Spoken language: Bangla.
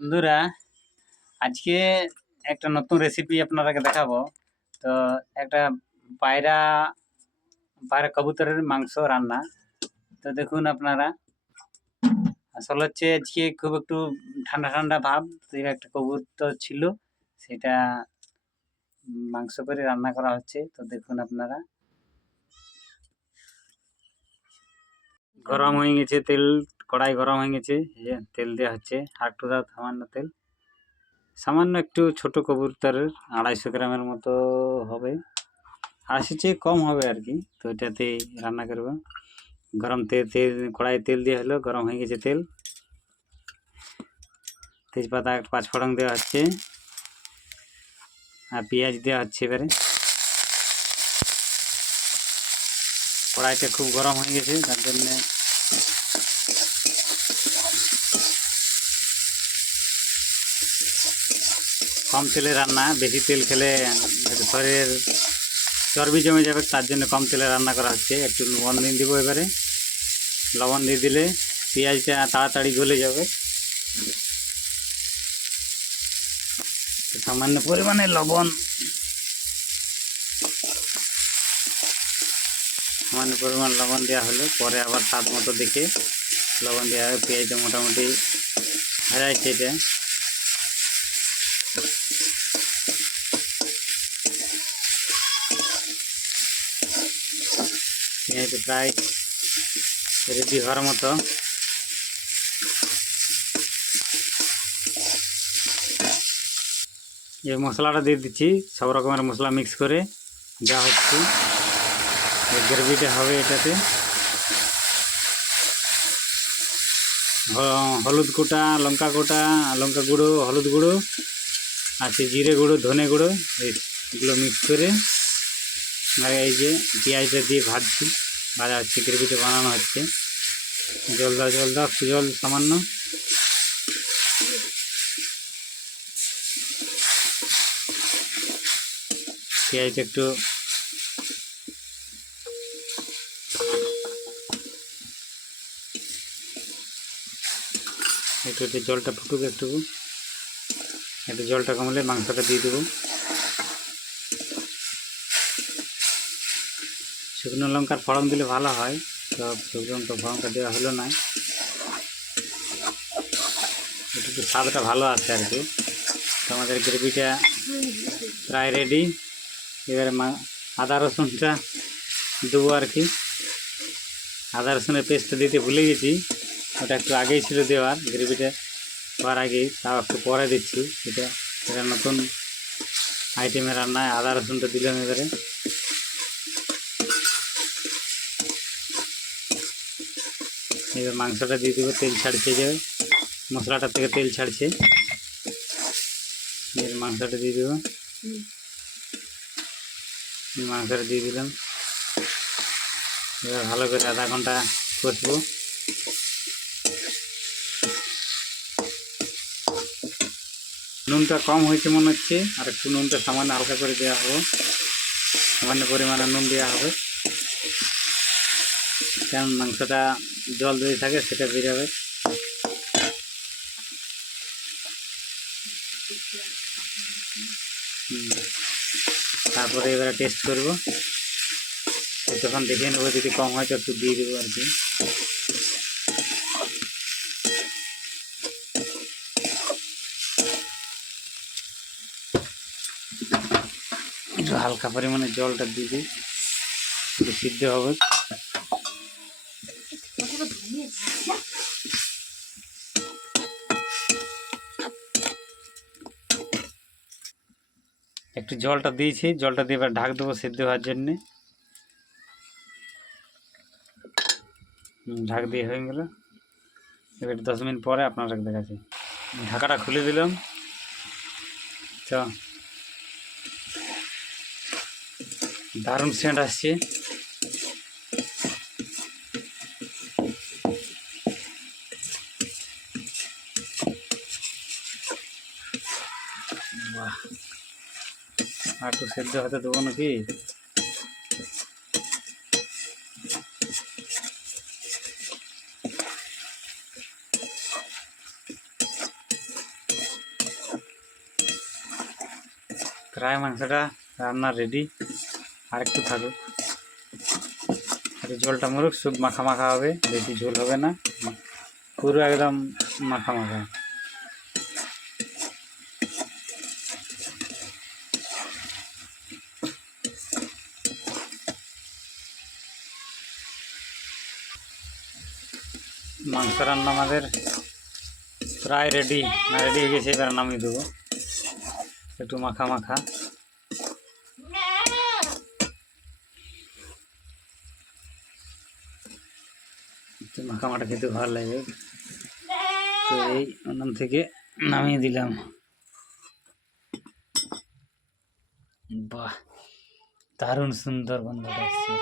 বন্ধুরা, আজকে একটা নতুন রেসিপি আপনাদেরকে দেখাবো। তো একটা পায়রা পায়রা কবুতরের মাংস রান্না। তো দেখুন আপনারা, আসলে হচ্ছে আজকে খুব একটু ঠান্ডা ঠান্ডা ভাব, তো একটা কবুতর ছিল, সেটা মাংস করে রান্না করা হচ্ছে। তো দেখুন আপনারা, গরম হয়ে গেছে তেল, কড়াই গরম হয়ে গেছে, এই যে তেল দেওয়া হচ্ছে, আর একটু দাও সামান্য তেল, সামান্য একটু ছোট কবুতরের 250 গ্রামের মতো হবে, 80 চেয়ে কম হবে আর কি। তো এটাতে রান্না করব। গরম তেল কড়াই তেল দিয়ে হলো, গরম হয়ে গেছে তেল, তেজপাতা 5 ফোড়ন দেওয়া হচ্ছে, আর পেঁয়াজ দেওয়া হচ্ছে। এবারে কড়াইটা খুব গরম হয়ে গেছে, তার জন্য কম তেলে রান্না। বেশি তেল খেলে শরীরের চর্বি জমে যাবে, তার জন্য কম তেলে রান্না করা হচ্ছে। একটু লবণ দিয়ে দিব। এবারে লবণ দিয়ে দিলে পেঁয়াজটা তাড়াতাড়ি গলে যাবে। সামান্য পরিমাণে লবণ, সামান্য পরিমাণ লবণ দেওয়া হলো, পরে আবার স্বাদ মতো দেখে লবণ দেওয়া হবে। পেঁয়াজটা মোটামুটি ভাজা যাচ্ছে। এটা পেঁয়াজটা প্রায় রেডি হওয়ার মতো। এই মশলাটা দিয়ে দিচ্ছি, সব রকমের মশলা মিক্স করে দেওয়া হচ্ছে। গ্রেভিটা হবে এটাতে হলুদ গুঁড়া, লঙ্কা গুঁড়ো, হলুদ গুঁড়ো আছে, জিরে গুঁড়ো, ধনে গুঁড়ো, এগুলো মিক্স করে এই যে পেঁয়াজটা দিয়ে ভাজা হচ্ছে, গ্রেভিটা বানানো হচ্ছে। জল দাও, একটু জল সামান্য। পেঁয়াজটা একটু জলটা ফুটুক, একটু জলটা কমলে মাংসটা দিয়ে দেবো। শুকনো লঙ্কার ফোড়ন দিলে ভালো হয়, তো শুকনো লঙ্কার ফোড়নটা দেওয়া হলো না, একটু স্বাদটা ভালো আসে আর কি। তো আমাদের গ্রেভিটা প্রায় রেডি। এবারে আদা রসুনটা দেবো আর কি। আদা রসুনের পেস্টটা দিতে ভুলে গেছি, ওটা একটু আগেই ছিল দেওয়ার, গ্রেভিটা হওয়ার আগেই, তাও একটু পরে দিচ্ছি। এটা নতুন আইটেমের রান্নায় আদা রসুনটা দিলাম। এবারে মাংসটা দিয়ে দেবো, তেল ছাড়ছে, যে মশলাটা থেকে তেল ছাড়ছে, এর মাংসটা দিয়ে দেবো। মাংসটা দিয়ে দিলাম। এবার ভালো করে আধা ঘন্টা কষবো। নুনটা কম হয়েছে মনে হচ্ছে, আর একটু নুনটা সামান্য হালকা করে দেওয়া হবে, সামান্য পরিমাণে নুন দেওয়া হবে, কারণ মাংসটা জল যদি থাকে সেটা বেরোবে। তারপরে এবারে টেস্ট করব, তখন দেখে নেবো, যদি কম হয় তো একটু দিয়ে দেবো আর কি। একটু হালকা পরিমাণে জলটা দিয়ে দিই, একটু সিদ্ধ হবে। একটু জলটা দিয়েছি, জলটা দিয়ে এবার ঢাক দেবো সিদ্ধ হওয়ার জন্যে। ঢাক দিয়ে হয়ে গেল। এবার 10 মিনিট পরে আপনারা দেখাচ্ছি। ঢাকাটা খুলে দিলাম। তো দারুণ সেন্ট আসছে। বাহ, আর একটু সেদ্ধ হতে দেবো নাকি? প্রায় মাংসটা রান্না রেডি, আর একটু থাকুক, একটু ঝোলটা মরুক, শুক মাখা মাখা হবে, বেশি ঝোল হবে না, পুরো একদম মাখা মাখা। মাংস রান্না আমাদের প্রায় রেডি, না রেডি হয়ে গেছে, এবার নামিয়ে দেবো, একটু মাখা মাখা। মাখা মাখা খেতে ভালো লাগে, তো এই উনান থেকে নামিয়ে দিলাম। বাহ, দারুণ সুন্দর গন্ধটা আসছে।